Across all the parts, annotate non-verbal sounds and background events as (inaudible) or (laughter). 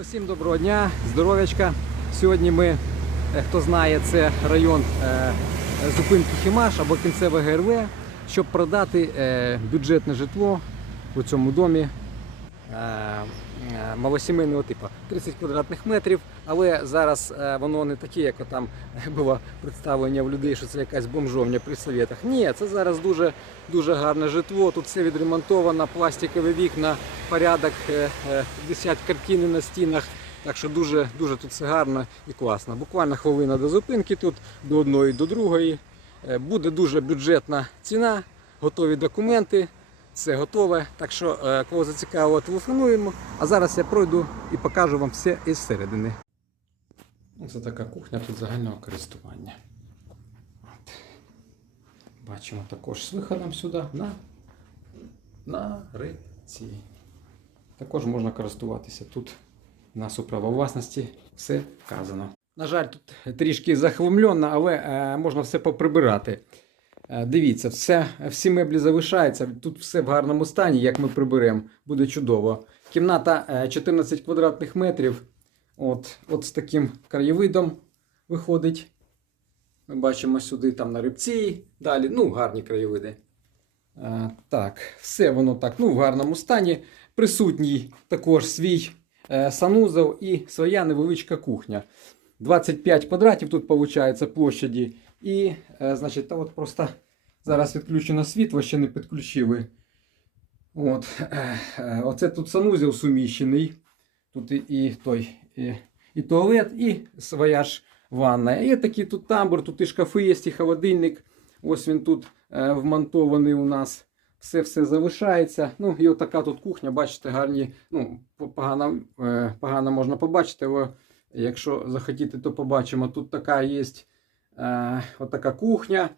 Усім доброго дня, здоров'ячка. Сьогодні ми, е, хто знає, це район е, зупинки Хімаш або кінцеве ГРВ, щоб продати е, бюджетне житло у цьому домі малосімейного типу. 30 квадратних метрів, але зараз е, воно не таке, як там (laughs) було представлення в людей, що це якась бомжовня при совєтах. Ні, це зараз дуже, дуже гарне житло. Тут все відремонтовано, пластикові вікна, порядок, е, е, картини на стінах. Так що дуже, дуже тут все гарно і класно. Буквально хвилина до зупинки тут, до одної, до другої. Е, Буде дуже бюджетна ціна, готові документи, все готове. Так що, е, кого зацікавило, телефонуємо. А зараз я пройду і покажу вам все із середини. Це така кухня тут загального користування. От. Бачимо також з виходом сюди на, на риці. Також можна користуватися тут. У нас власності все вказано. На жаль, тут трішки захламлено, але е, можна все поприбирати. Е, дивіться, все, всі меблі залишаються. Тут все в гарному стані, як ми приберемо, буде чудово. Кімната е, 14 квадратних метрів. От, от з таким краєвидом виходить. Ми бачимо сюди там на рибці. Далі, ну, гарні краєвиди. Е, так, все воно так, ну, в гарному стані. Присутній також свій е, санузел і своя невеличка кухня. 25 квадратів тут виходить площаді. І, е, значить, та от просто зараз відключено світло, ще не підключили. От, е, е, оце тут санузел суміщений. Тут і, і той, і, і туалет, і своя ж ванна. Є такий тут тамбур, тут і шкафи є, і холодильник. Ось він тут вмонтований у нас. Все все залишається. Ну, і отака тут кухня, бачите, гарні. Ну, погано, погано можна побачити, але якщо захотіти, то побачимо. Тут така є е, отака кухня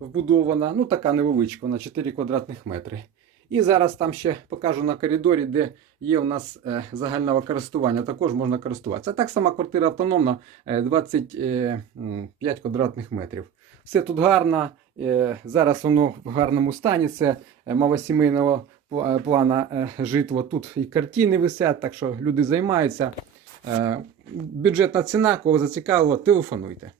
вбудована. Ну, така невеличка, на 4 квадратних метри. І зараз там ще покажу на коридорі, де є у нас е, загального користування. Також можна користуватися. Так сама квартира автономна, е, 25 квадратних метрів. Все тут гарно. е, Зараз воно в гарному стані. Це е, малосімейного пла- плана е, житло. Тут і картини висять, так що люди займаються. Е, Бюджетна ціна, кого зацікавило, телефонуйте.